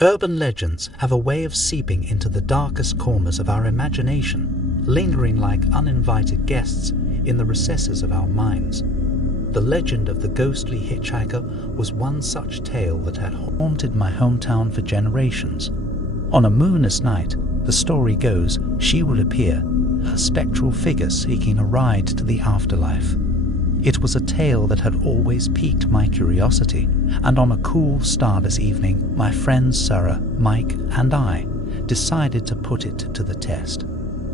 Urban legends have a way of seeping into the darkest corners of our imagination, lingering like uninvited guests in the recesses of our minds. The legend of the ghostly hitchhiker was one such tale that had haunted my hometown for generations. On a moonless night, the story goes, she would appear, a spectral figure seeking a ride to the afterlife. It was a tale that had always piqued my curiosity, and on a cool, starless evening, my friends Sarah, Mike, and I decided to put it to the test.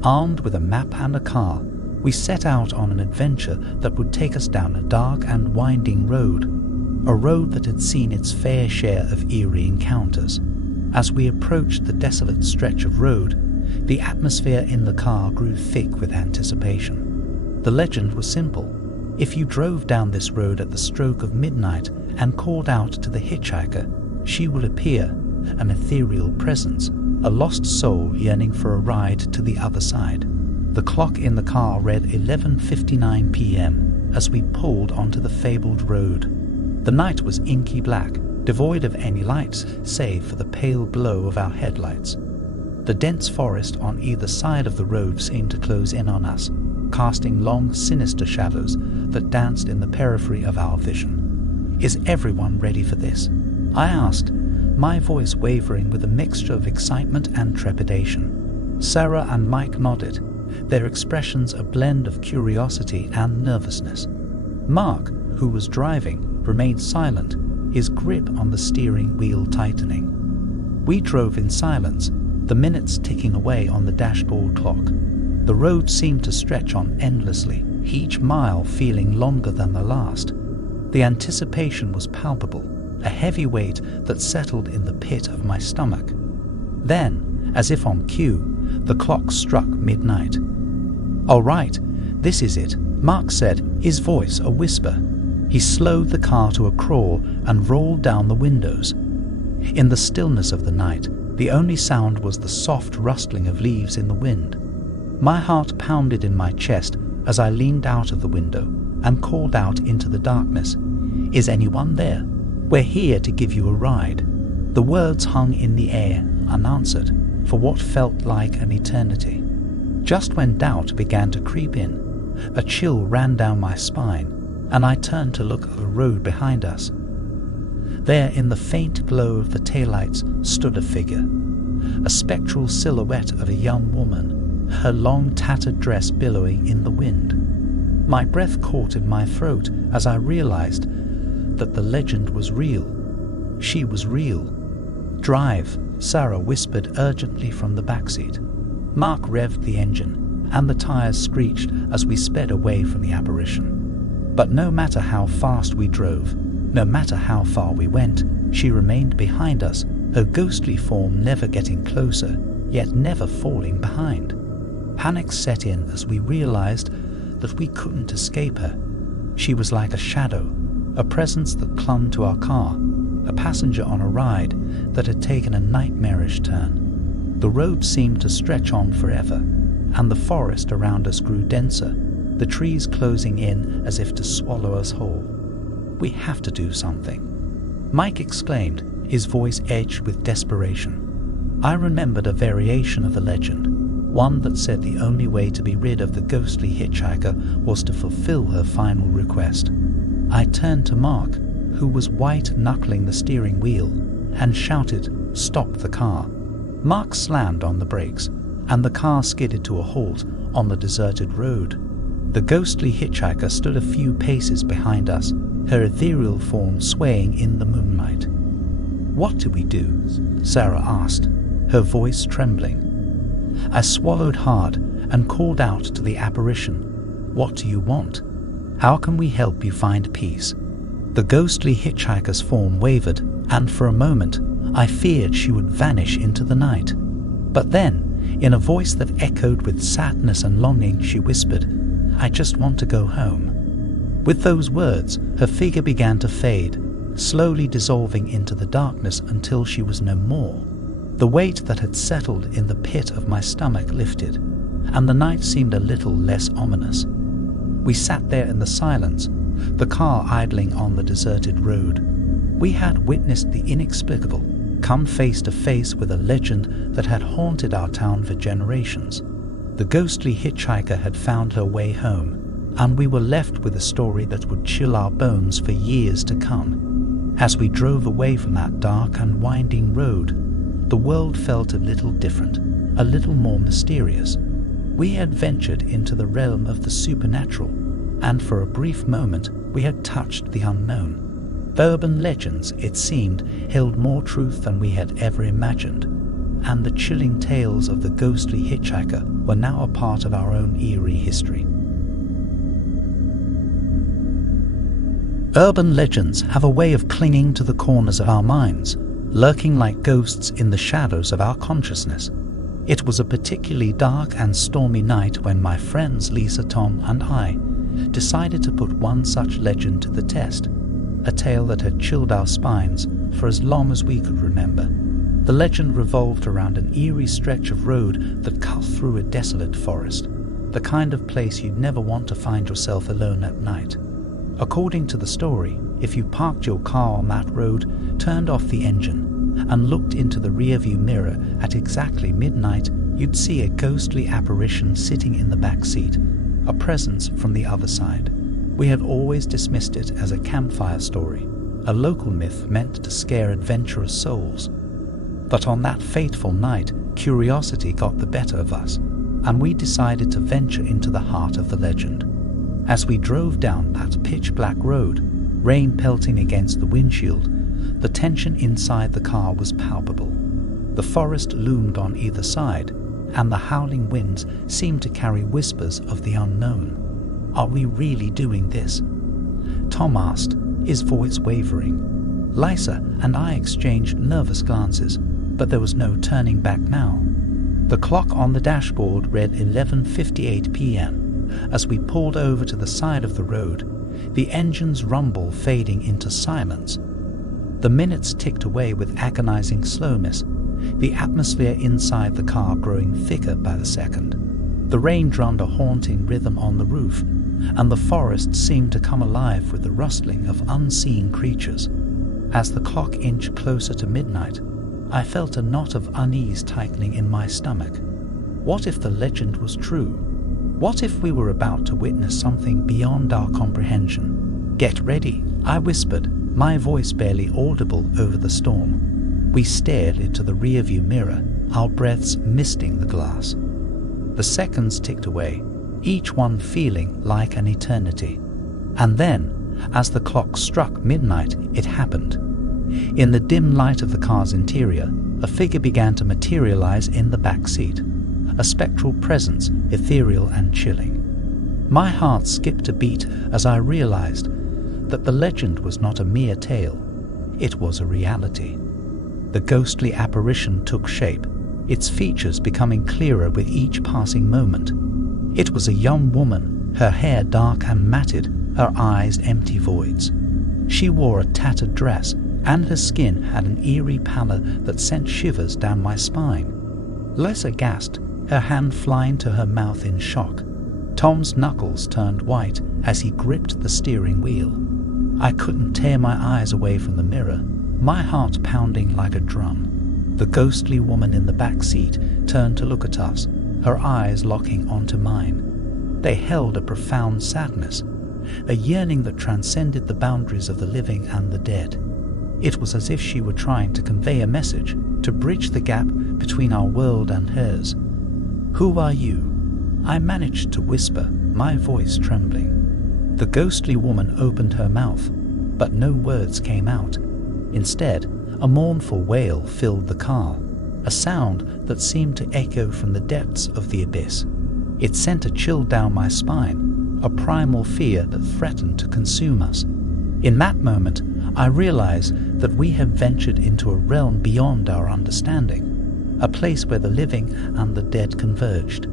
Armed with a map and a car, we set out on an adventure that would take us down a dark and winding road, a road that had seen its fair share of eerie encounters. As we approached the desolate stretch of road, the atmosphere in the car grew thick with anticipation. The legend was simple. If you drove down this road at the stroke of midnight and called out to the hitchhiker, she would appear, an ethereal presence, a lost soul yearning for a ride to the other side. The clock in the car read 11:59 p.m. as we pulled onto the fabled road. The night was inky black, devoid of any lights save for the pale glow of our headlights. The dense forest on either side of the road seemed to close in on us, casting long, sinister shadows that danced in the periphery of our vision. "Is everyone ready for this?" I asked, my voice wavering with a mixture of excitement and trepidation. Sarah and Mike nodded, their expressions a blend of curiosity and nervousness. Mark, who was driving, remained silent, his grip on the steering wheel tightening. We drove in silence, the minutes ticking away on the dashboard clock. The road seemed to stretch on endlessly, each mile feeling longer than the last. The anticipation was palpable, a heavy weight that settled in the pit of my stomach. Then, as if on cue, the clock struck midnight. "All right, this is it," Mark said, his voice a whisper. He slowed the car to a crawl and rolled down the windows. In the stillness of the night, the only sound was the soft rustling of leaves in the wind. My heart pounded in my chest as I leaned out of the window and called out into the darkness, "Is anyone there? We're here to give you a ride." The words hung in the air, unanswered, for what felt like an eternity. Just when doubt began to creep in, a chill ran down my spine, and I turned to look at the road behind us. There, in the faint glow of the taillights, stood a figure, a spectral silhouette of a young woman, her long tattered dress billowing in the wind. My breath caught in my throat as I realized that the legend was real. She was real. "Drive," Sarah whispered urgently from the backseat. Mark revved the engine, and the tires screeched as we sped away from the apparition. But no matter how fast we drove, no matter how far we went, she remained behind us, her ghostly form never getting closer, yet never falling behind. Panic set in as we realized that we couldn't escape her. She was like a shadow, a presence that clung to our car, a passenger on a ride that had taken a nightmarish turn. The road seemed to stretch on forever, and the forest around us grew denser, the trees closing in as if to swallow us whole. "We have to do something," Mike exclaimed, his voice edged with desperation. I remembered a variation of the legend, one that said the only way to be rid of the ghostly hitchhiker was to fulfill her final request. I turned to Mark, who was white-knuckling the steering wheel, and shouted, "Stop the car." Mark slammed on the brakes, and the car skidded to a halt on the deserted road. The ghostly hitchhiker stood a few paces behind us, her ethereal form swaying in the moonlight. "What do we do?" Sarah asked, her voice trembling. I swallowed hard and called out to the apparition, "What do you want? How can we help you find peace?" The ghostly hitchhiker's form wavered, and for a moment I feared she would vanish into the night. But then, in a voice that echoed with sadness and longing, she whispered, "I just want to go home." With those words, her figure began to fade, slowly dissolving into the darkness until she was no more. The weight that had settled in the pit of my stomach lifted, and the night seemed a little less ominous. We sat there in the silence, the car idling on the deserted road. We had witnessed the inexplicable, come face to face with a legend that had haunted our town for generations. The ghostly hitchhiker had found her way home, and we were left with a story that would chill our bones for years to come. As we drove away from that dark and winding road, the world felt a little different, a little more mysterious. We had ventured into the realm of the supernatural, and for a brief moment we had touched the unknown. Urban legends, it seemed, held more truth than we had ever imagined, and the chilling tales of the ghostly hitchhiker were now a part of our own eerie history. Urban legends have a way of clinging to the corners of our minds, lurking like ghosts in the shadows of our consciousness. It was a particularly dark and stormy night when my friends Lisa, Tom, and I decided to put one such legend to the test, a tale that had chilled our spines for as long as we could remember. The legend revolved around an eerie stretch of road that cut through a desolate forest, the kind of place you'd never want to find yourself alone at night. According to the story, if you parked your car on that road, turned off the engine, and looked into the rearview mirror at exactly midnight, you'd see a ghostly apparition sitting in the back seat, a presence from the other side. We had always dismissed it as a campfire story, a local myth meant to scare adventurous souls. But on that fateful night, curiosity got the better of us, and we decided to venture into the heart of the legend. As we drove down that pitch-black road, rain pelting against the windshield, the tension inside the car was palpable. The forest loomed on either side, and the howling winds seemed to carry whispers of the unknown. Are we really doing this? Tom asked, his voice wavering. Lisa and I exchanged nervous glances, but there was no turning back now. The clock on the dashboard read 11:58 p.m. as we pulled over to the side of the road, the engine's rumble fading into silence. The minutes ticked away with agonizing slowness, the atmosphere inside the car growing thicker by the second. The rain drummed a haunting rhythm on the roof, and the forest seemed to come alive with the rustling of unseen creatures. As the clock inched closer to midnight, I felt a knot of unease tightening in my stomach. What if the legend was true? What if we were about to witness something beyond our comprehension? Get ready, I whispered, my voice barely audible over the storm. We stared into the rearview mirror, our breaths misting the glass. The seconds ticked away, each one feeling like an eternity. And then, as the clock struck midnight, it happened. In the dim light of the car's interior, a figure began to materialize in the back seat, a spectral presence, ethereal and chilling. My heart skipped a beat as I realized that the legend was not a mere tale, it was a reality. The ghostly apparition took shape, its features becoming clearer with each passing moment. It was a young woman, her hair dark and matted, her eyes empty voids. She wore a tattered dress, and her skin had an eerie pallor that sent shivers down my spine. Lisa gasped, her hand flying to her mouth in shock. Tom's knuckles turned white as he gripped the steering wheel. I couldn't tear my eyes away from the mirror, my heart pounding like a drum. The ghostly woman in the back seat turned to look at us, her eyes locking onto mine. They held a profound sadness, a yearning that transcended the boundaries of the living and the dead. It was as if she were trying to convey a message, to bridge the gap between our world and hers. "Who are you?" I managed to whisper, my voice trembling. The ghostly woman opened her mouth, but no words came out. Instead, a mournful wail filled the car, a sound that seemed to echo from the depths of the abyss. It sent a chill down my spine, a primal fear that threatened to consume us. In that moment, I realized that we had ventured into a realm beyond our understanding, a place where the living and the dead converged.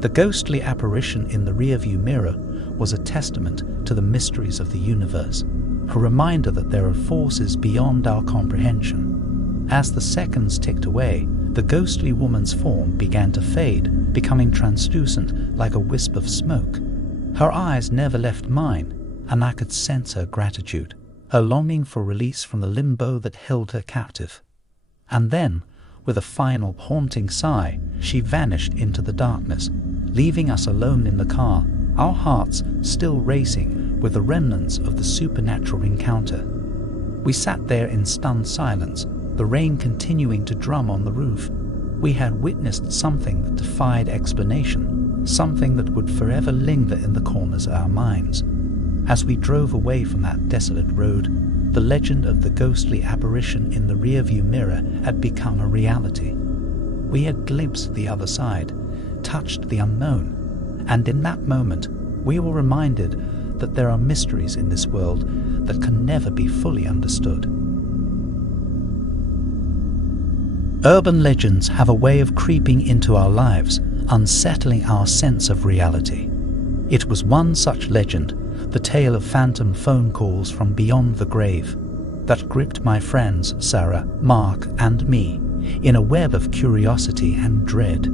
The ghostly apparition in the rearview mirror was a testament to the mysteries of the universe, a reminder that there are forces beyond our comprehension. As the seconds ticked away, the ghostly woman's form began to fade, becoming translucent like a wisp of smoke. Her eyes never left mine, and I could sense her gratitude, her longing for release from the limbo that held her captive. And then, with a final haunting sigh, she vanished into the darkness, leaving us alone in the car, our hearts still racing with the remnants of the supernatural encounter. We sat there in stunned silence, the rain continuing to drum on the roof. We had witnessed something that defied explanation, something that would forever linger in the corners of our minds. As we drove away from that desolate road, the legend of the ghostly apparition in the rearview mirror had become a reality. We had glimpsed the other side, touched the unknown, and in that moment we were reminded that there are mysteries in this world that can never be fully understood. Urban legends have a way of creeping into our lives, unsettling our sense of reality. It was one such legend, the tale of phantom phone calls from beyond the grave, that gripped my friends Sarah, Mark, and me in a web of curiosity and dread.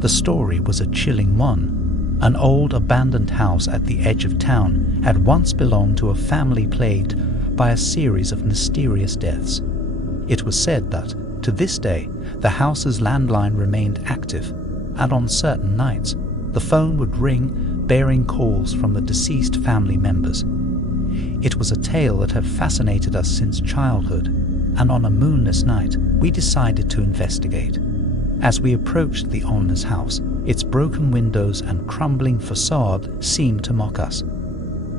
The story was a chilling one. An old abandoned house at the edge of town had once belonged to a family plagued by a series of mysterious deaths. It was said that, to this day, the house's landline remained active, and on certain nights, the phone would ring bearing calls from the deceased family members. It was a tale that had fascinated us since childhood, and on a moonless night, we decided to investigate. As we approached the ominous house, its broken windows and crumbling facade seemed to mock us.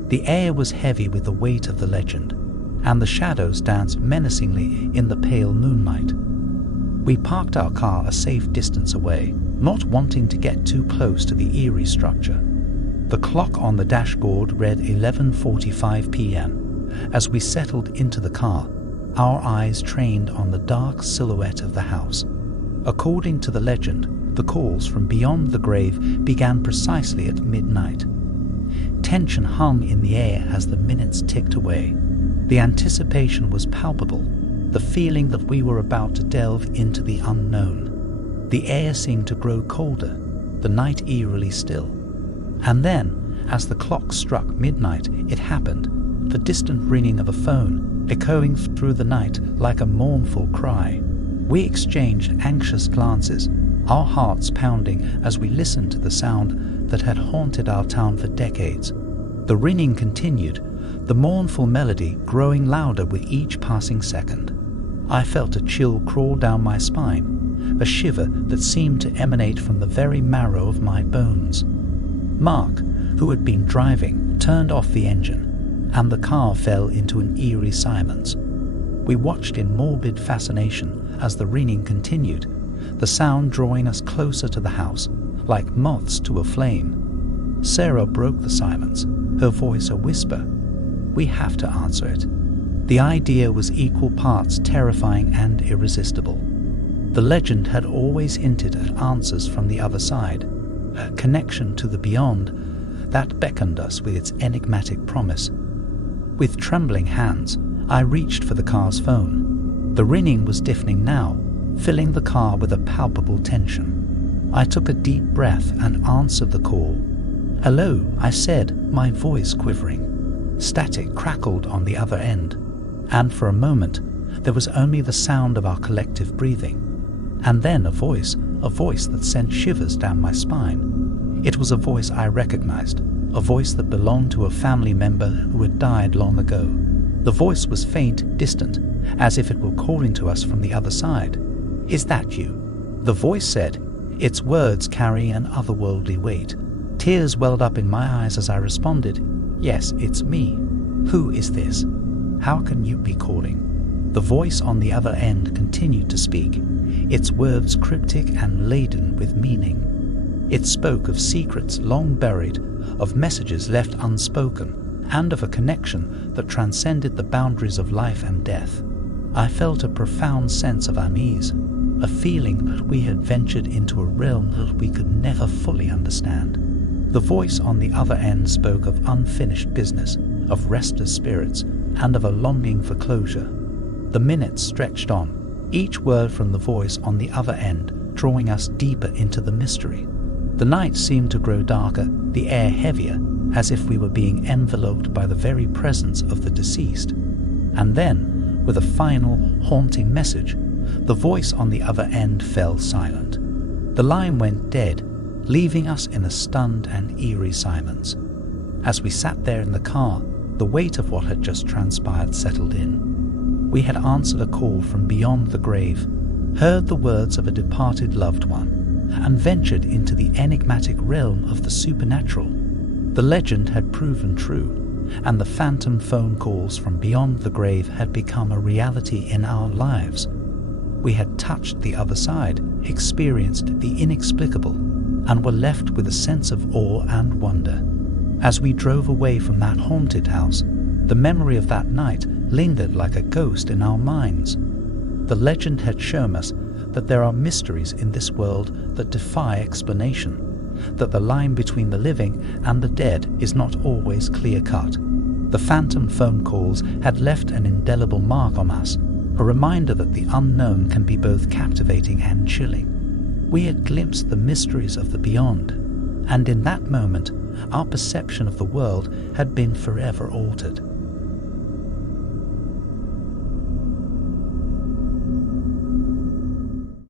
The air was heavy with the weight of the legend, and the shadows danced menacingly in the pale moonlight. We parked our car a safe distance away, not wanting to get too close to the eerie structure. The clock on the dashboard read 11:45 p.m. As we settled into the car, our eyes trained on the dark silhouette of the house. According to the legend, the calls from beyond the grave began precisely at midnight. Tension hung in the air as the minutes ticked away. The anticipation was palpable, the feeling that we were about to delve into the unknown. The air seemed to grow colder, the night eerily still. And then, as the clock struck midnight, it happened, the distant ringing of a phone, echoing through the night like a mournful cry. We exchanged anxious glances, our hearts pounding as we listened to the sound that had haunted our town for decades. The ringing continued, the mournful melody growing louder with each passing second. I felt a chill crawl down my spine, a shiver that seemed to emanate from the very marrow of my bones. Mark, who had been driving, turned off the engine, and the car fell into an eerie silence. We watched in morbid fascination as the ringing continued, the sound drawing us closer to the house, like moths to a flame. Sarah broke the silence, her voice a whisper. "We have to answer it." The idea was equal parts terrifying and irresistible. The legend had always hinted at answers from the other side, a connection to the beyond that beckoned us with its enigmatic promise. With trembling hands, I reached for the car's phone. The ringing was deafening now, filling the car with a palpable tension. I took a deep breath and answered the call. "Hello," I said, my voice quivering. Static crackled on the other end, and for a moment there was only the sound of our collective breathing. And then a voice that sent shivers down my spine. It was a voice I recognized, a voice that belonged to a family member who had died long ago. The voice was faint, distant, as if it were calling to us from the other side. "Is that you?" The voice said, its words carrying an otherworldly weight. Tears welled up in my eyes as I responded, "Yes, it's me. Who is this? How can you be calling?" The voice on the other end continued to speak, its words cryptic and laden with meaning. It spoke of secrets long buried, of messages left unspoken, and of a connection that transcended the boundaries of life and death. I felt a profound sense of unease, a feeling that we had ventured into a realm that we could never fully understand. The voice on the other end spoke of unfinished business, of restless spirits, and of a longing for closure. The minutes stretched on, each word from the voice on the other end drawing us deeper into the mystery. The night seemed to grow darker, the air heavier, as if we were being enveloped by the very presence of the deceased. And then, with a final, haunting message, the voice on the other end fell silent. The line went dead, leaving us in a stunned and eerie silence. As we sat there in the car, the weight of what had just transpired settled in. We had answered a call from beyond the grave, heard the words of a departed loved one, and ventured into the enigmatic realm of the supernatural. The legend had proven true, and the phantom phone calls from beyond the grave had become a reality in our lives. We had touched the other side, experienced the inexplicable, and were left with a sense of awe and wonder. As we drove away from that haunted house, the memory of that night lingered like a ghost in our minds. The legend had shown us that there are mysteries in this world that defy explanation, that the line between the living and the dead is not always clear-cut. The phantom phone calls had left an indelible mark on us, a reminder that the unknown can be both captivating and chilling. We had glimpsed the mysteries of the beyond, and in that moment, our perception of the world had been forever altered.